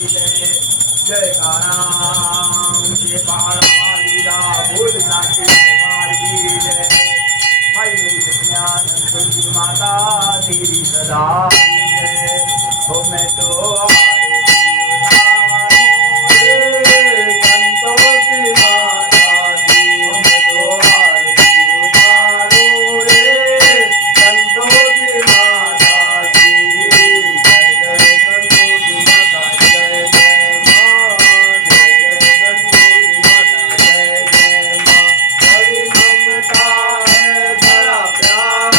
जयकारा ये पहाड़ा लीला बोल नाचे दरबार की जय। माई मेरी सत्यान तुलसी माता तेरी सदा जय। हो मैं तो आए संतों की माता जी, मैं तो आरती उतारूं रे संतों की माता जी। जय जय संतों की माता जय जय माँ, जय जय संतों की माता जय जय माँ। बड़ी ममता है बड़ा प्यार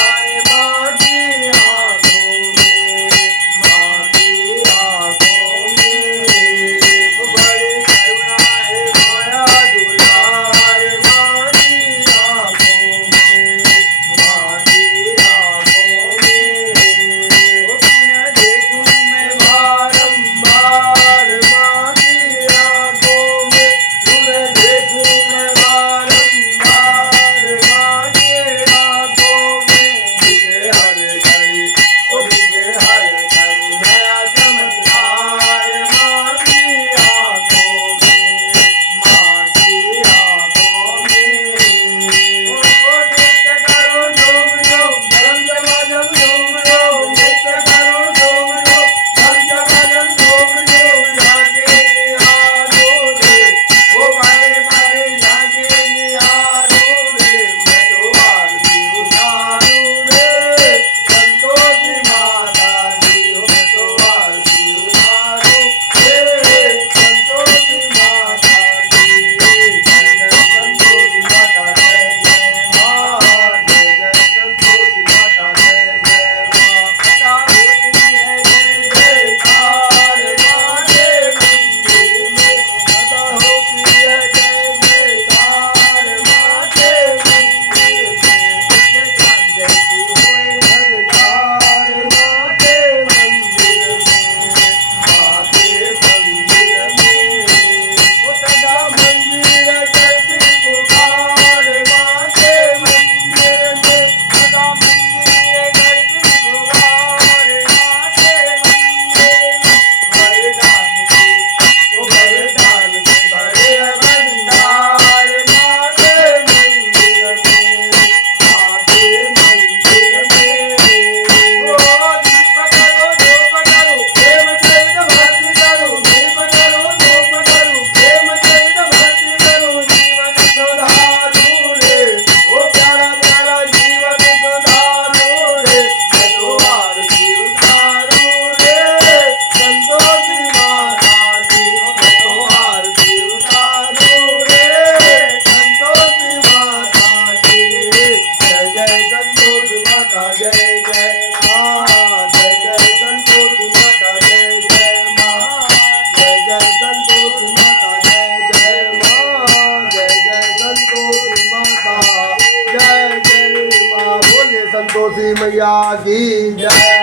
माँ की आँखों में, माँ की आँखों में बड़ी करुणा है माया दुलार माँ की आँखों में, माँ की आँखों में। उन्हें देखूं मैं बारंबार माँ की आँखों में, उन्हें देखूं मैं बारंबार माँ की आँखों में। दिखे हर घड़ी ओ दिखे हर घड़ी नया चमत्कार माँ की आँखों में, माँ की आँखों में। ओ नित्य करो झूम झूम धर्म भजन झूम झूम, नित्य करो झूम झूम धर्म भजन झूम झूम। जाके निहारो रे ओ बड़े बड़े जाके निहारो रे, मैं तो आरती उतारूं रे संतों की माता जी। मैं तो आरती उतारूं रे संतों की माता जी। जय जय संतों की माता जय जय माँ, जय जय संतों की माता जय जय माँ। पता होती है जय जयकार माँ के मंदिर में, पता होती है जय जयकार माँ के मंदिर में। नित्य चांद जैसी होए झलकार माँ के मंदिर में, माँ के मंदिर में। वो सदा मंदिर करती पुकार माँ के मंदिर में, सदा मंदिर करती पुकार माँ के मंदिर में। वरदान की ओ वरदान के बड़े भंडार माँ के मंदिर में, माँ के मंदिर में। ओ दीप करो धूप करो प्रेम सहित भक्ति करो, दीप करो धूप करो प्रेम सहित भक्ति करो। जीवन सुधारो रे ओ प्यारा प्यारा जीवन सुधारो रे, मैं तो आरती उतारूं रे संतों की माता जी। मैं तो आरती उतारूं रे संतों की माता जी। जय जय संतों की माता जय जय माँ, जय जय संतों की माता जय जय माँ, जय जय संतों की माता जय जय माँ, जय जय संतों की माता जय जय माँ। बोलिए संतोषी मैया की जय।